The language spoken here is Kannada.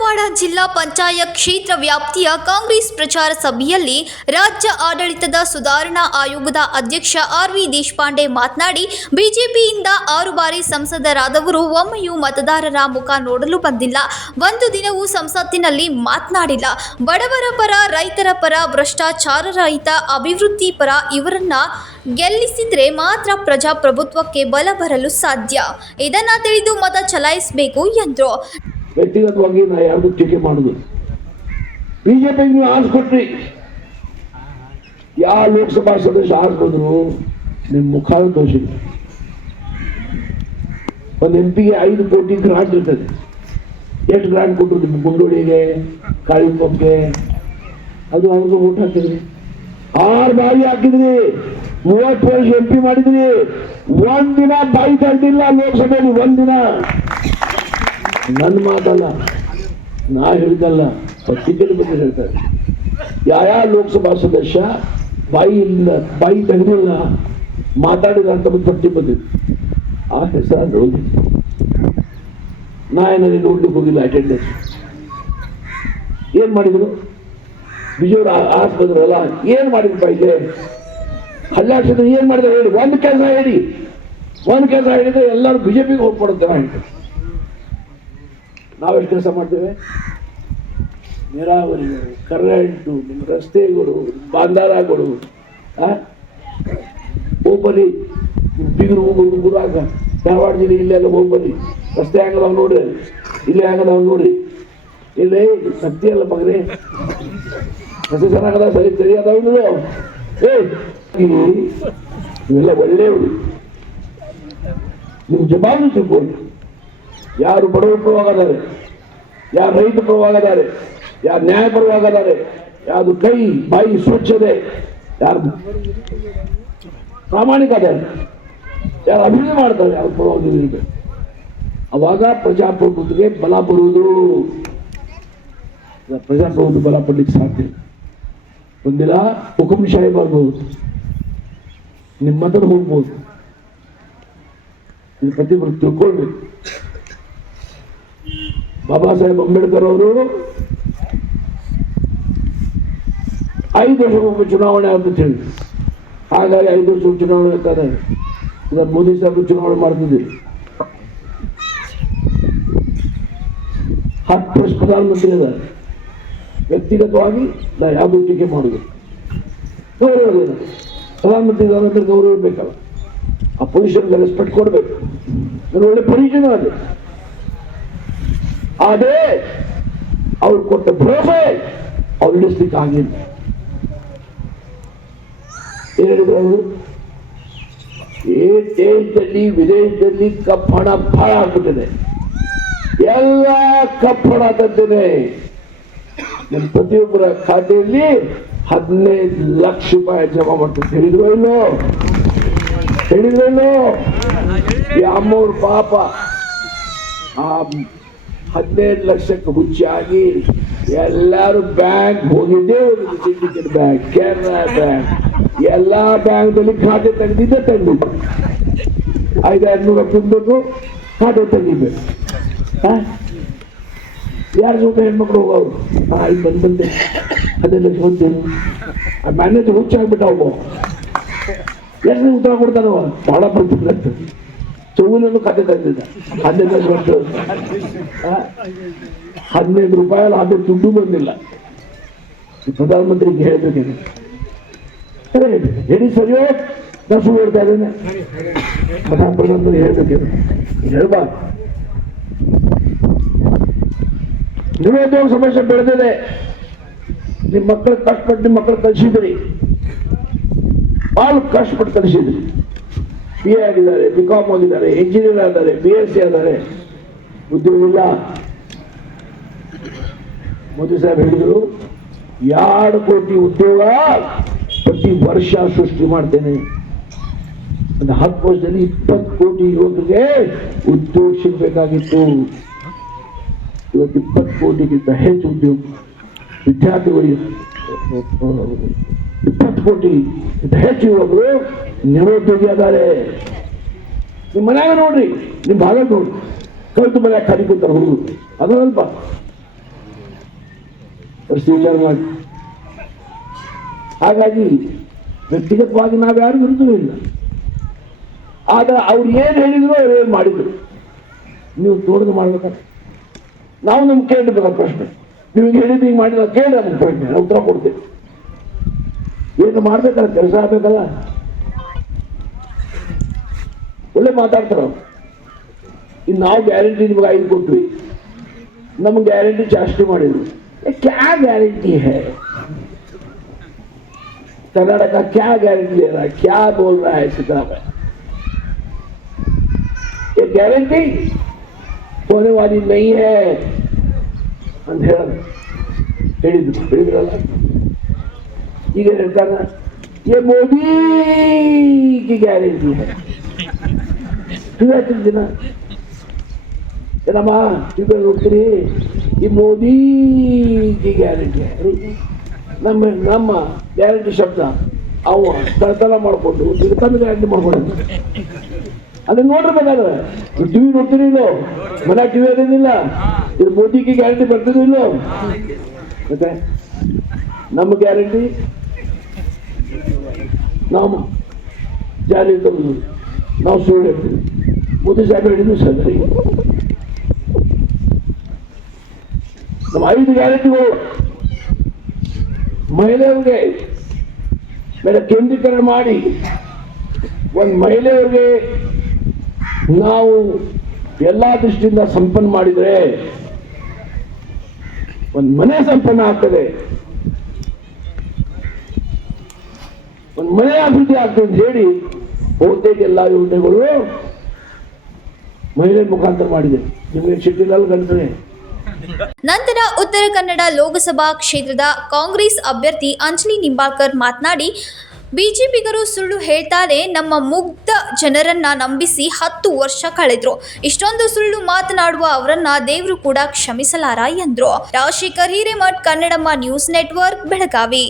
ಧಾರವಾಡ ಜಿಲ್ಲಾ ಪಂಚಾಯತ್ ಕ್ಷೇತ್ರ ವ್ಯಾಪ್ತಿಯ ಕಾಂಗ್ರೆಸ್ ಪ್ರಚಾರ ಸಭೆಯಲ್ಲಿ ರಾಜ್ಯ ಆಡಳಿತದ ಸುಧಾರಣಾ ಆಯೋಗದ ಅಧ್ಯಕ್ಷ ಆರ್.ವಿ. ದೇಶಪಾಂಡೆ ಮಾತನಾಡಿ, ಬಿಜೆಪಿಯಿಂದ 6 ಬಾರಿ ಸಂಸದರಾದವರು ಒಮ್ಮೆಯೂ ಮತದಾರರ ಮುಖ ನೋಡಲು ಬಂದಿಲ್ಲ, ಒಂದು ದಿನವೂ ಸಂಸತ್ತಿನಲ್ಲಿ ಮಾತನಾಡಿಲ್ಲ. ಬಡವರ ಪರ, ರೈತರ ಪರ, ಭ್ರಷ್ಟಾಚಾರ ರಹಿತ, ಅಭಿವೃದ್ಧಿ ಪರ ಇವರನ್ನ ಗೆಲ್ಲಿಸಿದ್ರೆ ಮಾತ್ರ ಪ್ರಜಾಪ್ರಭುತ್ವಕ್ಕೆ ಬಲ ಬರಲು ಸಾಧ್ಯ. ಇದನ್ನ ತಿಳಿದು ಮತ ಚಲಾಯಿಸಬೇಕು ಎಂದರು. ವ್ಯಕ್ತಿಗತವಾಗಿ ನಾ ಯಾವುದು ಟೀಕೆ ಮಾಡುದು, ಬಿಜೆಪಿಗೆ ನೀವು ಆರಿಸ್ಕೊಟ್ರಿ, ಯಾವ ಲೋಕಸಭಾ ಸದಸ್ಯ ಆರಿಸ್ಕೊಂಡ್ರು ನಿಮ್ಮ ಮುಖ ದೋಷಿ. ಒಂದು MP ಗೆ 5 ಕೋಟಿ ಗ್ರಾಂಟ್ ಇರ್ತದೆ. ಎಷ್ಟು ಗ್ರಾಂಟ್ ಕೊಟ್ಟರು ನಿಮ್ಮ ಗುಂಡೋಳಿಗೆ, ಕಾಳಿಂಪಂಗೆ? ಅದು ಅವ್ರಿಗೆ ಓಟ್ ಹಾಕಿದ್ರಿ. 6 ಬಾರಿ ಹಾಕಿದ್ರಿ, 30 ವರ್ಷ MP ಮಾಡಿದ್ರಿ. ಒಂದಿನ ಬಾಯಿ ತಡೆದಿಲ್ಲ ಲೋಕಸಭೆಯಲ್ಲಿ, ಒಂದಿನ. ನನ್ನ ಮಾತಲ್ಲ, ನಾ ಹೇಳಿದಲ್ಲ, ಪತ್ರಿಕೆಗಳ ಬಗ್ಗೆ ಹೇಳ್ತಾರೆ. ಯಾವ ಲೋಕಸಭಾ ಸದಸ್ಯ ಬಾಯಿ ತೆಗೆದಿಲ್ಲ, ಮಾತಾಡಿದ ಅಂತ ಪಟ್ಟಿ ಬಂದಿದ್ದು ಆ ಹೆಸರು ನೋಡಿ. ನಾ ಏನಾದ್ರು ನೋಡ್ಲಿಕ್ಕೆ ಹೋಗಿಲ್ಲ. ಅಟೆಂಡೆನ್ಸ್ ಏನ್ ಮಾಡಿದ್ರು? ಬಿಜೆಪಿ ಆಸ್ಪತ್ರಲ್ಲ ಏನ್ ಮಾಡಿದ್ರಪ್ಪ? ಇದೆ ಹಲ್ಲಾಡ್ಸಿದ್ರೆ ಏನ್ ಮಾಡಿದ್ರೆ ಹೇಳಿ, ಒಂದು ಕೆಲಸ ಹೇಳಿ. ಒಂದು ಕೆಲಸ ಹೇಳಿದ್ರೆ ಎಲ್ಲರೂ ಬಿಜೆಪಿಗೆ ಹೋಗ್ಕೊಡುತ್ತೇವೆ ಹೇಳ್ತಾರೆ. ನಾವೆಷ್ಟು ಕೆಲಸ ಮಾಡ್ತೇವೆ? ನೀರಾವರಿಗಳು, ಕರೆಂಟು, ನಿಮ್ಮ ರಸ್ತೆಗಳು, ಬಾಂದಾರಗಳು, ಹೋಗ್ಬನ್ನಿ. ಬೀಗರು ಗುರುಗ ಧಾರವಾಡ ಜಿಲ್ಲೆ ಇಲ್ಲೆಲ್ಲ ಹೋಗ್ಬನ್ನಿ. ರಸ್ತೆ ಆಗದವ್ ನೋಡ್ರಿ, ಇಲ್ಲೇ ಆಗದವ್ ನೋಡ್ರಿ. ಇಲ್ಲೇ ಶಕ್ತಿ ಅಲ್ಲ ಮಗ್ರಿ, ರಸ್ತೆ ಚೆನ್ನಾಗದ, ಸರಿ ಸರಿ ಅದಾವ. ಇವೆಲ್ಲ ಒಳ್ಳೆಯವರು, ನಿಮ್ ಜವಾಬ್ದಾರಿ ತಿಳ್ಕೊಳ್ಳಿ. ಯಾರು ಬಡವರ ಪರವಾಗಿದ್ದಾರೆ, ಯಾರು ರೈತ ಪರವಾಗಿದ್ದಾರೆ, ಯಾರು ನ್ಯಾಯ ಪರವಾಗಿದ್ದಾರೆ, ಯಾರು ಕೈ ಬಾಯಿ ಸ್ವಚ್ಛತೆ, ಯಾರು ಪ್ರಾಮಾಣಿಕ ಅದಾರೆ, ಯಾರು ಅಭಿವೃದ್ಧಿ ಮಾಡ್ತಾರೆ, ಯಾರು ಪರವಾಗಿ. ಅವಾಗ ಪ್ರಜಾಪ್ರಭುತ್ವಕ್ಕೆ ಬಲ ಬರುವುದು. ಪ್ರಜಾಪ್ರಭುತ್ವ ಬಲ ಪಡ್ಲಿಕ್ಕೆ ಸಾಧ್ಯ ಒಂದಿಲ್ಲ. ಹುಕುಂಶಾಹಿ ಬರ್ಬೋದು, ನಿಮ್ಮ ಮತದ ಹೋಗ್ಬೋದು. ಇದು ಪ್ರತಿಯೊಬ್ಬರು ತಿಳ್ಕೊಳ್ಬೇಕು. ಬಾಬಾ ಸಾಹೇಬ್ ಅಂಬೇಡ್ಕರ್ ಅವರು 5 ವರ್ಷಕ್ಕೊಮ್ಮೆ ಚುನಾವಣೆ ಅಂತ ಹೇಳಿ, ಹಾಗಾಗಿ 5 ವರ್ಷ ಚುನಾವಣೆ ಇರ್ತಾರೆ. ಇದರ ಮೋದಿ ಸಾಹೇಬ್ ಚುನಾವಣೆ ಮಾಡ್ತಿದ್ದೀವಿ. 10 ವರ್ಷ ಪ್ರಧಾನಮಂತ್ರಿ ಇದ್ದಾರೆ. ವ್ಯಕ್ತಿಗತವಾಗಿ ನಾ ಯಾವುದು ಟೀಕೆ ಮಾಡುದು, ಗೌರವ. ಪ್ರಧಾನಮಂತ್ರಿ ಇದ್ದಾರೆ, ಗೌರವ ಇರ್ಬೇಕಲ್ಲ. ಆ ಪೊಸಿಷನ್ಗೆ ರೆಸ್ಪೆಕ್ಟ್ ಕೊಡ್ಬೇಕು. ನನ್ನ ಒಳ್ಳೆ ಪರಿಚಯ ಅದು. ಆದ್ರೆ ಅವ್ರು ಕೊಟ್ಟ ಭರವಸೆ ಅವ್ರು ಇಳಿಸ್ಲಿಕ್ಕೆ ಆಗಿಲ್ಲ. ಏನ್ ಹೇಳಿದ್ರು ಅವರು? ದೇಶದಲ್ಲಿ ವಿದೇಶದಲ್ಲಿ ಕಪ್ಪು ಹಣ ಭಾಳ ಆಗ್ಬಿಟ್ಟಿದೆ, ಎಲ್ಲ ಕಪ್ಪು ಹಣ ತಂದೇನೆ. ನಮ್ಮ ಪ್ರತಿಯೊಬ್ಬರ ಖಾತೆಯಲ್ಲಿ 15 ಲಕ್ಷ ರೂಪಾಯಿ ಜಮಾ ಮಾಡ್ತಾರೆ. ಹೇಳಿದ್ರು ಇಲ್ಲೋ? ಹೇಳಿದ್ರೇನು? ಈ ಅಮ್ಮವ್ರ ಪಾಪ ಆ 15 ಲಕ್ಷಕ್ಕೆ ಹುಚ್ಚಾಗಿ ಎಲ್ಲರೂ ಬ್ಯಾಂಕ್ ಹೋಗಿದ್ದೇ ಹೋಗಿದ್ದು. ಸಿಂಡಿಕೇಟ್ ಬ್ಯಾಂಕ್, ಕೆನರಾ ಬ್ಯಾಂಕ್, ಎಲ್ಲಾ ಬ್ಯಾಂಕ್ದಲ್ಲಿ ಖಾತೆ ತೆಗೆದಿದ್ದೆ ತೆಗೆದಿದ್ದು. 500-600 ತುಂಬಬೇಕು, ಖಾತೆ ತೆಗಿಬೇಕು. ಯಾರ ಜೊತೆ ಹೆಣ್ಮಕ್ಳು ಹೋಗೋರು? ಇದು ಬಂದಂತೆ 15 ಲಕ್ಷ ಬಂತೇನು? ಆ ಮ್ಯಾನೇಜರ್ ಹುಚ್ಚಾಗ್ಬಿಟ್ಟ. ಅವು ಎಷ್ಟು ಉತ್ತರ ಕೊಡ್ತಾನವ? ಬಹಳ ಬರ್ತಿದ್ರೆ ಚೌನಲ್ಲೂ ಖಾತೆ ತೆಗೆದಿದ್ದ. 15 ಲಕ್ಷ ಬಂತು, 15 ರೂಪಾಯಿ ಅದು ದುಡ್ಡು ಬಂದಿಲ್ಲ. ಪ್ರಧಾನಮಂತ್ರಿಗೆ ಹೇಳ್ಬೇಕೇನು? ಹೇಳಿ ಸರಿಯೋ ನಾ ಸುಳ್ಳು ಹೇಳ್ತಾ ಇದ್ದೇನೆ? ಪ್ರಧಾನಮಂತ್ರಿ ಹೇಳ್ಬೇಕೇನು? ಹೇಳ್ಬಾರ್ದು. ನಿರುದ್ಯೋಗ ಸಮಸ್ಯೆ ಬೆಳೆದಿದೆ. ನಿಮ್ಮ ಮಕ್ಕಳು ಕಷ್ಟಪಟ್ಟು ನಿಮ್ಮ ಮಕ್ಕಳು ಕಲಿಸಿದ್ರಿ, ಭಾಳ ಕಷ್ಟಪಟ್ಟು ಕಲಿಸಿದ್ರಿ. BA ಆಗಿದ್ದಾರೆ, BCom ಆಗಿದ್ದಾರೆ, ಇಂಜಿನಿಯರ್ ಆಗಿದ್ದಾರೆ, BSc ಆಗಿದ್ದಾರೆ, ಉದ್ಯೋಗ ಇಲ್ಲ. ಮೋದಿ ಸಾಹೇಬ್ ಹೇಳಿದ್ರು 2 ಕೋಟಿ ಉದ್ಯೋಗ ಪ್ರತಿ ವರ್ಷ ಸೃಷ್ಟಿ ಮಾಡ್ತೇನೆ. ಒಂದು 10 ವರ್ಷದಲ್ಲಿ 20 ಕೋಟಿ ಯುವಕರಿಗೆ ಉದ್ಯೋಗ ಸಿಗಬೇಕಾಗಿತ್ತು. ಇವತ್ತು 20 ಕೋಟಿಗಿಂತ ಹೆಚ್ಚು ಉದ್ಯೋಗ ವಿದ್ಯಾರ್ಥಿಗಳಿಗೆ, 20 ಕೋಟಿಗಿಂತ ಹೆಚ್ಚು ಯುವಕರು ನಿರುದ್ಯೋಗಿ ಅದಾರೆ. ನಿಮ್ಮ ಮನ್ಯಾಗ ನೋಡ್ರಿ, ನಿಮ್ಮ ಭಾಗ ನೋಡ್ರಿ, ಕಲಿತು ಮನ್ಯಾಗ ಖಾಲಿ ಕೂತಾರೆ ಹುಡುಗರು. ಅದಲ್ಪ ಅಷ್ಟು ವಿಚಾರ ಮಾಡಿ. ಹಾಗಾಗಿ ವ್ಯಕ್ತಿಗತವಾಗಿ ನಾವು ಯಾರು ವಿರುದ್ಧವೂ ಇಲ್ಲ. ಆದ್ರೆ ಅವ್ರು ಏನು ಹೇಳಿದ್ರು ಅವ್ರು ಏನು ಮಾಡಿದ್ರು ನೀವು ತೋಡದು ಮಾಡ್ಬೇಕಾದ್ರೆ ನಾವು ನಮ್ಗೆ ಕೇಳಬೇಕಾದ ಪ್ರಶ್ನೆ. ನಿಮಗೆ ಹೇಳಿದ್ದು ಈಗ ಮಾಡಿದ ಕೇಳಿ ನಮ್ಗೆ ಪ್ರಶ್ನೆ, ನಾವು ಉತ್ತರ ಕೊಡ್ತೇವೆ. ಏನು ಮಾಡ್ಬೇಕಲ್ಲ, ಕೆಲಸ ಆಗ್ಬೇಕಲ್ಲ. ಒಳ್ಳೆ ಮಾತಾಡ್ತಾರ. ಇನ್ನು ನಾವು ಗ್ಯಾರಂಟಿ ನಿಮ್ಗೆ 5 ಕೊಟ್ವಿ, ನಮ್ಗೆ ಗ್ಯಾರಂಟಿ ಜಾಸ್ತಿ ಮಾಡಿದ್ರು. ಕ್ಯಾ ಗ್ಯಾರಂಟಿ ಹೈ कर्नाटक का, क्या गारंटी दे रहा है, क्या बोल रहा है सिद्धरामैया? ये गारंटी होने वाली नहीं है ಅಂತ ಹೇಳಿದ್ರಲ್ಲ. ಈಗ ಹೇಳ್ತಾರ ये मोदी की गारंटी है. ದಿನ ಏನಮ್ಮ ಟಿವಿ ನೋಡ್ತೀರಿ, ಈ ಮೋದಿ की गारंटी है. ನಮ್ಮ ಗ್ಯಾರಂಟಿ ಶಬ್ದ ಅವು ತಳತಳ ಮಾಡಿಕೊಂಡು ತಂದು ಗ್ಯಾರಂಟಿ ಮಾಡ್ಕೊಂಡು ಅದನ್ನ ನೋಡಿರ್ಬೇಕಾದ್ರೆ ಟಿವಿ ನೋಡ್ತೀರಿ ಇಲ್ಲೋ, ಮನೆ ಟಿವಿ ಅದೇನಿಲ್ಲ, ಇದು ಮೋದಿಗೆ ಗ್ಯಾರಂಟಿ ಬರ್ತಿದ್ರು ಇಲ್ಲೋ. ಮತ್ತೆ ನಮ್ಮ ಗ್ಯಾರಂಟಿ ನಾವು ಜಾರಿ ತರೋದು, ನಾವು ಸುಳ್ಳು ಹೇಳ್ತೀವಿ. ಮೋದಿ ಸಾಹೇಬ್ ಹೇಳಿದ್ರು ಸರಿ. ನಮ್ಮ 5 ಗ್ಯಾರಂಟಿಗಳು ಮಹಿಳೆಯರಿಗೆ ಮೇಲೆ ಕೇಂದ್ರೀಕರಣ ಮಾಡಿ ಒಂದು ಮಹಿಳೆಯರಿಗೆ ನಾವು ಎಲ್ಲಾ ದೃಷ್ಟಿಯಿಂದ ಸಂಪನ್ನ ಮಾಡಿದರೆ ಒಂದು ಮನೆ ಸಂಪನ್ನ ಆಗ್ತದೆ, ಒಂದು ಮನೆ ಅಭಿವೃದ್ಧಿ ಆಗ್ತದೆ ಅಂತ ಹೇಳಿ ಬಹುತೇಕ ಎಲ್ಲ ಯೋಜನೆಗಳು ಮಹಿಳೆ ಮುಖಾಂತರ ಮಾಡಿದೆ. ನಿಮಗೆ ಸಿಟಿನಲ್ಲಿ ಕಲ್ತದೆ. ನಂತರ ಉತ್ತರ ಕನ್ನಡ ಲೋಕಸಭಾ ಕ್ಷೇತ್ರದ ಕಾಂಗ್ರೆಸ್ ಅಭ್ಯರ್ಥಿ ಅಂಜಲಿ ನಿಂಬಾಳ್ಕರ್ ಮಾತನಾಡಿ, ಬಿಜೆಪಿಗರು ಸುಳ್ಳು ಹೇಳ್ತಾರೆ, ನಮ್ಮ ಮುಗ್ಧ ಜನರನ್ನ ನಂಬಿಸಿ 10 ವರ್ಷ ಕಳೆದ್ರು. ಇಷ್ಟೊಂದು ಸುಳ್ಳು ಮಾತನಾಡುವ ಅವರನ್ನ ದೇವರು ಕೂಡ ಕ್ಷಮಿಸಲಾರ ಎಂದ್ರು. Rajashekhar Hiremath, Kannadamma news network, Belagavi.